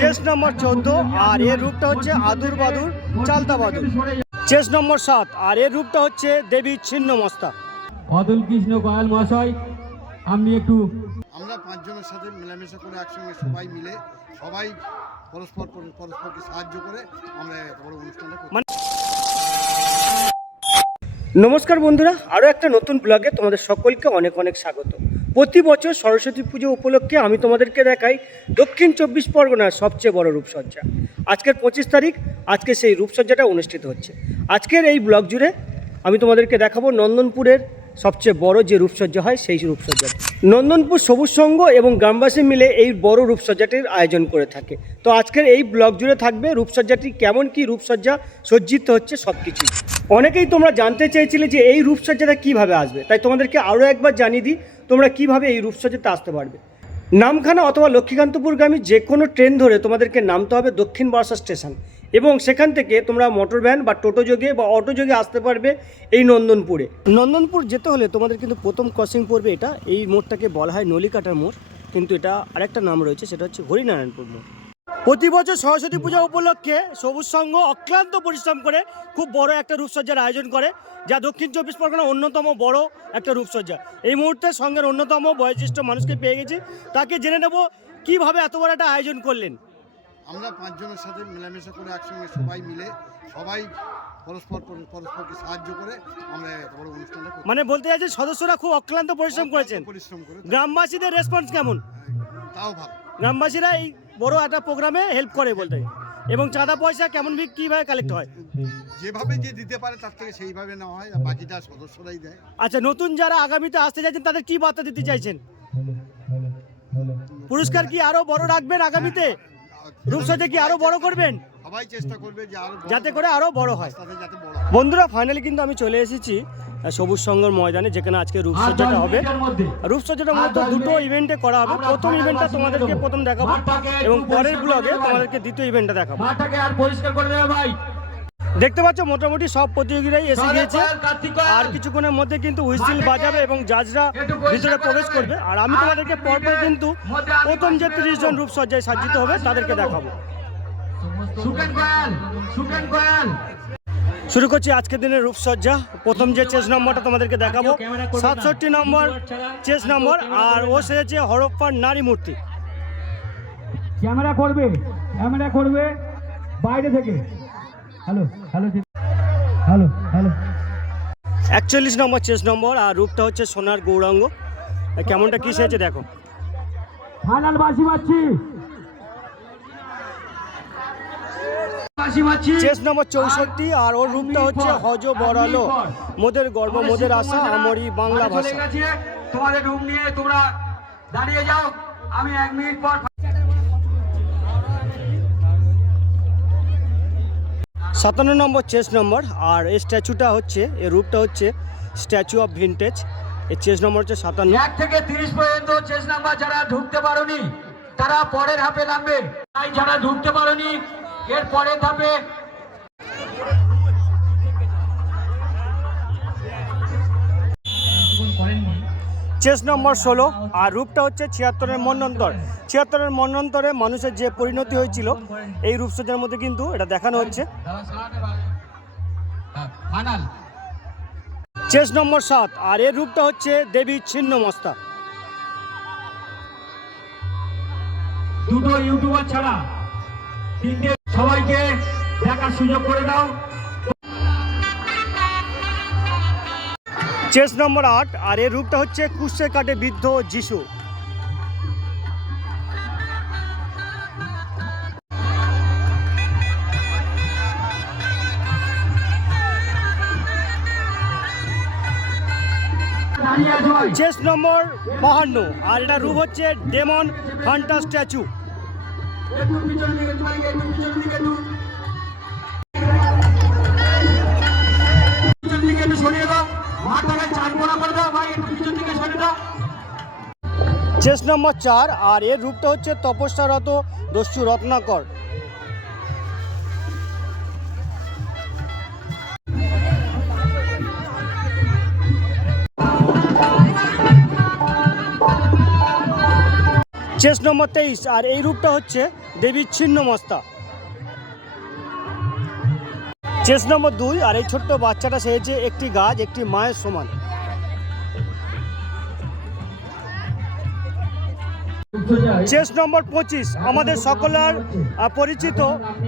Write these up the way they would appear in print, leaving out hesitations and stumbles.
Chess নম্বর 14 আর এর রূপটা হচ্ছে আদুর বাদুর চালতা বাদুর। চেস নম্বর 7 আর এর রূপটা হচ্ছে দেবী ছিন্নমস্তা। অতুল কৃষ্ণ কয়াল মহাশয়, আপনি একটু আমরা পাঁচজনের সাথে মেলামেশা করে একসঙ্গে সবাই মিলে সবাই পরস্পরকে সাহায্য করে আমরা এত বড় অনুষ্ঠানটা করি। নমস্কার বন্ধুরা, আরও একটা নতুন ব্লগে তোমাদের সকলকে অনেক অনেক স্বাগত। প্রতি বছর সরস্বতী পুজো উপলক্ষে আমি তোমাদেরকে দেখাই দক্ষিণ 24 পরগনার সবচেয়ে বড় রূপসজ্জা। আজকের 25 তারিখ, আজকে সেই রূপসজ্জাটা অনুষ্ঠিত হচ্ছে। আজকের এই ব্লগ জুড়ে আমি তোমাদেরকে দেখাবো নন্দনপুরের সবচেয়ে বড় যে রূপসজ্জা হয় সেই রূপসজ্জা। নন্দনপুর সবুজ সংঘ এবং গ্রামবাসী মিলে এই বড় রূপসজ্জাটির আয়োজন করে থাকে। তো আজকের এই ব্লগ জুড়ে থাকবে রূপসজ্জাটি কেমন কি রূপসজ্জা সজ্জিত হচ্ছে সব কিছু। অনেকেই তোমরা জানতে চেয়েছিলে যে এই রূপসজ্জাটা কিভাবে আসবে, তাই তোমাদেরকে আরও একবার জানিয়ে দিই তোমরা কিভাবে এই রূপসজ্জাতে আসতে পারবে। নামখানা অথবা লক্ষ্মীকান্তপুরগামী যে কোনো ট্রেন ধরে তোমাদেরকে নামতে হবে দক্ষিণ বারাসা স্টেশন, এবং সেখান থেকে তোমরা মোটর ভ্যান বা টোটো যোগে বা অটো যোগে আসতে পারবে এই নন্দনপুরে। নন্দনপুর যেতে হলে তোমাদের কিন্তু প্রথম ক্রসিং পড়বে এটা। এই মোড়টাকে বলা হয় নলিকাটার মোড়, কিন্তু এটা আরেকটা নাম রয়েছে, সেটা হচ্ছে হরিনারায়ণপুর মোড়। প্রতি বছর সরস্বতী পূজা উপলক্ষে সবুজ সংঘ অক্লান্ত পরিশ্রম করে খুব বড় একটা রূপসজ্জার আয়োজন করে, যা দক্ষিণ 24 পরগনার অন্যতম বড় একটা রূপসজ্জা। এই মুহূর্তে সংঘের অন্যতম বয়োজ্যেষ্ঠ মানুষকে পেয়ে গেছি, তাকে জেনে নেব কীভাবে এত বড় একটা আয়োজন করলেন। আমরা পাঁচজনের সাথে মেলামেশা করে একসঙ্গে সবাই মিলে সবাই পরস্পরকে সাহায্য করে আমরা এত বড় অনুষ্ঠানটা করি। মানে বলতে চাইছে সদস্যরা খুব অক্লান্ত পরিশ্রম করেছেন। গ্রামবাসীদের রেসপন্স কেমন? তাও ভালো। গ্রামবাসীরা এই বড় একটা প্রোগ্রামে হেল্প করে বলতে, এবং চাঁদা পয়সা কেমন কীভাবে কালেক্ট হয়? যেভাবে যে দিতে পারে তার থেকে সেইভাবে নেওয়া হয়, আর বাকিটা সদস্যরাই দেয়। আচ্ছা, নতুন যারা আগামীতে আসতে চাইছেন তাদের কি বার্তা দিতে চাইছেন? পুরস্কার কি আরো বড় রাখবেন আগামীতে? রূপসজ্জা কি আরো বড় করবেন? সবাই চেষ্টা করবে যে যাতে করে আরো বড় হয়। বন্ধুরা, ফাইনালি কিন্তু আমি চলে এসেছি সবুজ সংঘর ময়দানে, যেখানে আজকে রূপসজ্জাটা হবে। রূপসজ্জাটা মূলত দুটো ইভেন্টে করা হবে। প্রথম ইভেন্টটা তোমাদেরকে প্রথম দেখাবো, এবং পরের ব্লগে তোমাদেরকে দ্বিতীয় ইভেন্টটা দেখাবো। দেখতে পাচ্ছ মোটামুটি সব প্রতিযোগীরাই এসে গিয়েছে, আর কিছুক্ষণের মধ্যে কিন্তু হুইসেল বাজাবে এবং জাজরা ভিতরে প্রবেশ করবে। আর আমি তোমাদেরকে পরপর কিন্তু প্রথম যে 30 জন রূপসজ্জায় সজ্জিত হবে তাদেরকে দেখাবো। শুরু করছি আজকের দিনের রূপসজ্জা। প্রথম যে চেস নম্বরটা তোমাদেরকে দেখাবো 67 নম্বর চেস নম্বর, আর ও সেজেছে হরপ্পার নারী মূর্তি। ক্যামেরা করবে বাইরে থেকে। হ্যালো হ্যালো হ্যালো হ্যালো 41 নম্বর চেস নম্বর, আর রূপটা হচ্ছে সোনার গৌরাঙ্গ। কেমনটা কি সেজেছে দেখো। ফাইনাল বাসি মাছি। চেস নম্বর 64, আর ওর রূপটা হচ্ছে হজ বড়ালো, মোদের গর্ব মোদের আশা আমরি বাংলা ভাষা। তোমাদের রুম নিয়ে তোমরা দাঁড়িয়ে যাও, আমি 1 মিনিট পর। 57 নম্বর চেস নম্বর, আর এই স্ট্যাচুটা হচ্ছে, এর রূপটা হচ্ছে স্ট্যাচু অফ ভিনটেজ। এই চেস নম্বর হচ্ছে 57। 1 থেকে 30 পর্যন্ত চেস নাম্বার যারা ঢুকতে পারোনি তারা পরের ধাপে নামবে। তাই যারা ঢুকতে পারোনি এর পরের ধাপে। চেস নম্বর 16, আর রূপটা হচ্ছে 76-এর মন্বন্তর। 76-এর মন্বন্তরে মানুষের যে পরিণতি হয়েছিল এই রূপসজ্জার মধ্যে কিন্তু এটা দেখানো হচ্ছে। চেস নম্বর 7, আর এর রূপটা হচ্ছে দেবী ছিন্নমস্তা। দুটো ইউটিউবার ছাড়া তিনটে সবাইকে দেখার সুযোগ করে দাও। চেস নম্বর 8, আর এর রূপটা হচ্ছে কুশে কাটে বিদ্ধ যিশু। চেস নম্বর 52, আর এটা রূপ হচ্ছে ডেমন হান্টার স্ট্যাচু। চেস নম্বর 4, আর এর রূপটা হচ্ছে তপস্যারত দস্যু রত্নাকর। চেস নম্বর 23, আর এই রূপটা হচ্ছে দেবীর ছিন্নমস্তা। চেস নম্বর 2, আর এই ছোট্ট বাচ্চাটা সেজেছে একটি গাছ একটি মায়ের সমান। চেস নম্বর 25, আমাদের সকলের পরিচিত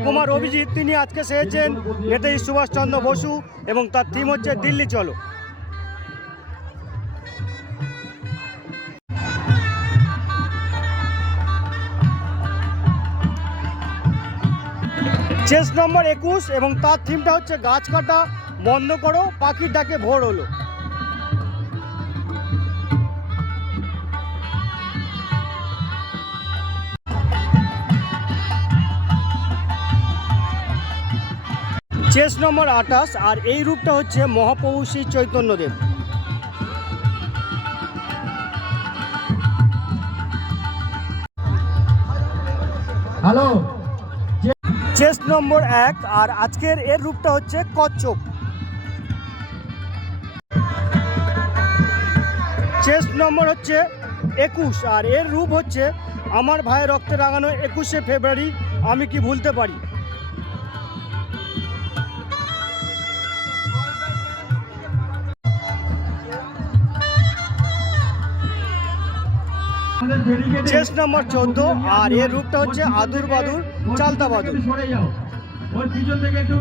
কুমার অভিজিৎ, তিনি আজকে সেজেছেন নেতাজি সুভাষচন্দ্র বসু এবং তার থিম হচ্ছে দিল্লি চলো। চেস নম্বর 21 এবং তার থিমটা হচ্ছে গাছ কাটা বন্ধ করো, পাখির ডাকে ভোর হলো। চেস নম্বর 28, আর এই রূপটা হচ্ছে মহাপ্রভু শ্রী চৈতন্যদেব। হ্যালো, চেস নম্বর 1, আর আজকের এর রূপটা হচ্ছে কচ্ছপ। চেস নম্বর হচ্ছে 21, আর এর রূপ হচ্ছে আমার ভাইয়ের রক্তে রাঙানো 21শে ফেব্রুয়ারি, আমি কি ভুলতে পারি। চেস নম্বর 14, আর এর রূপটা হচ্ছে আদুর বাদুর চালতা বাদুর। সরে যাও, ওর পিছন থেকে একটু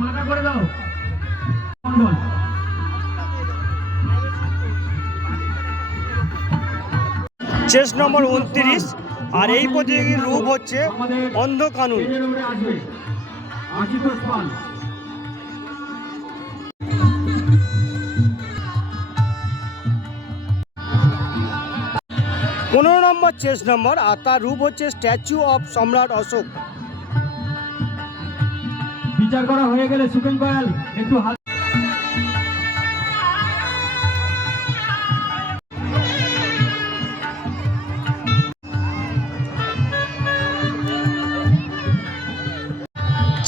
ফাঁকা করে দাও। চেস নম্বর 29, আর এই প্রতিযোগীর রূপ হচ্ছে অন্ধ কানুন। আশিতোষ পাল। 15 নম্বর চেস নম্বর, আর তার রূপ হচ্ছে স্ট্যাচু অফ সম্রাট অশোক। বিচার করা হয়ে গেলে সুকেন পাল একটু হাত।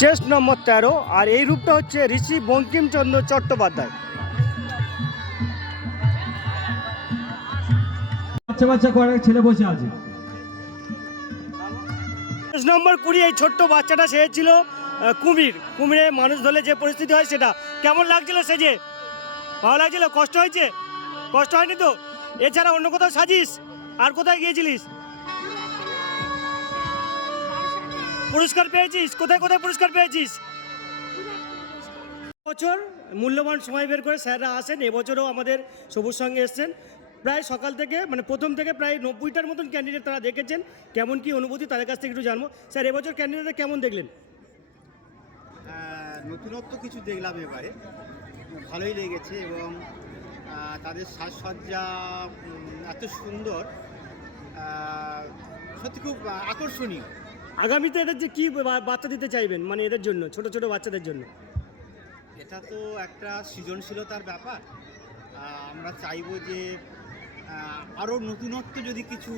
চেস নম্বর 13, আর এই রূপটা হচ্ছে ঋষি বঙ্কিমচন্দ্র চট্টোপাধ্যায়। বাচ্চা বাচ্চা কয়েক ছেলে বসে আছে। চেস নম্বর 20, এই ছোট্ট বাচ্চাটা সেজেছিল কুমিরে মানুষ ধরলে যে পরিস্থিতি হয় সেটা। কেমন লাগছিল সেজে? ভালো লাগছিল? কষ্ট হয়েছে? কষ্ট হয়নি তো? এছাড়া অন্য কোথাও সাজিস? আর কোথায় গিয়েছিলিস? পুরস্কার পেয়েছিস? কোথায় কোথায় পুরস্কার পেয়েছিস? বছর মূল্যবান সময় বের করে স্যাররা আসেন, এবছরও আমাদের সবুজ সঙ্গে এসছেন। প্রায় সকাল থেকে মানে প্রথম থেকে প্রায় 90টার মতন ক্যান্ডিডেট তারা দেখেছেন। কেমন কি অনুভূতি তাদের কাছ থেকে একটু জানবো। স্যার, এবছর ক্যান্ডিডেটদের কেমন দেখলেন? নতুনত্ব কিছু দেখলাম এবারে, ভালোই লেগেছে এবং তাদের সাজসজ্জা এত সুন্দর, সত্যি খুব আকর্ষণীয়। আগামীতে এদের যে কী বার্তা দিতে চাইবেন, মানে এদের জন্য, ছোট ছোট বাচ্চাদের জন্য? এটা তো একটা সৃজনশীলতার ব্যাপার। আমরা চাইবো যে আরও নতুনত্ব যদি কিছু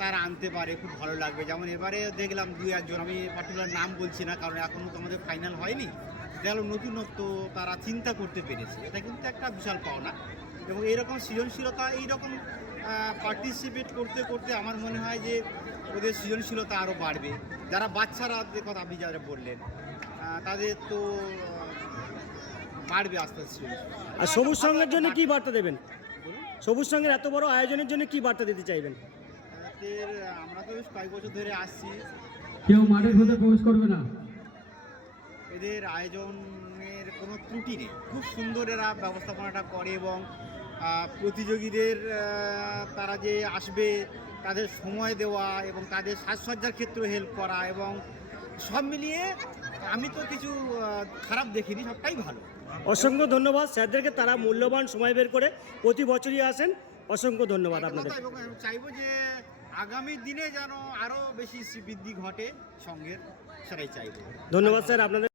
তারা আনতে পারে খুব ভালো লাগবে। যেমন এবারে দেখলাম 2-1 জন, আমি পার্টিকুলার নাম বলছি না কারণ এখনও তো আমাদের ফাইনাল হয়নি, গেল নতুনত্ব তারা চিন্তা করতে পেরেছে, এটা কিন্তু একটা বিশাল পাওনা। এবং এইরকম সৃজনশীলতা, এইরকম পার্টিসিপেট করতে করতে আমার মনে হয় যে ওদের সৃজনশীলতা আরও বাড়বে। যারা বাচ্চারা কথা আপনি যারা বললেন, তাদের তো বাড়বে আস্তে আস্তে। আর সবুজ সঙ্গের জন্য কি বার্তা দেবেন? সবুজ সঙ্গের এত বড় আয়োজনের জন্য কি বার্তা দিতে চাইবেন? আমরা তো বেশ কয়েক বছর ধরে আসছি, কেউ মাঠের ভেতরে প্রবেশ করবে না। এদের আয়োজনের কোনো ত্রুটি নেই, খুব সুন্দর এরা ব্যবস্থাপনাটা করে এবং প্রতিযোগীদের তারা যে আসবে তাদের সময় দেওয়া এবং তাদের সাজসজ্জার ক্ষেত্রে হেল্প করা এবং সব মিলিয়ে আমি তো কিছু খারাপ দেখিনি, সবটাই ভালো। অসংখ্য ধন্যবাদ স্যারদেরকে, তারা মূল্যবান সময় বের করে প্রতি বছরই আসেন। অসংখ্য ধন্যবাদ আপনাদের। এবং চাইবো যে আগামী দিনে যেন আরও বেশি বৃদ্ধি ঘটে সঙ্গের, সেটাই চাইবো। ধন্যবাদ স্যার আপনাদের।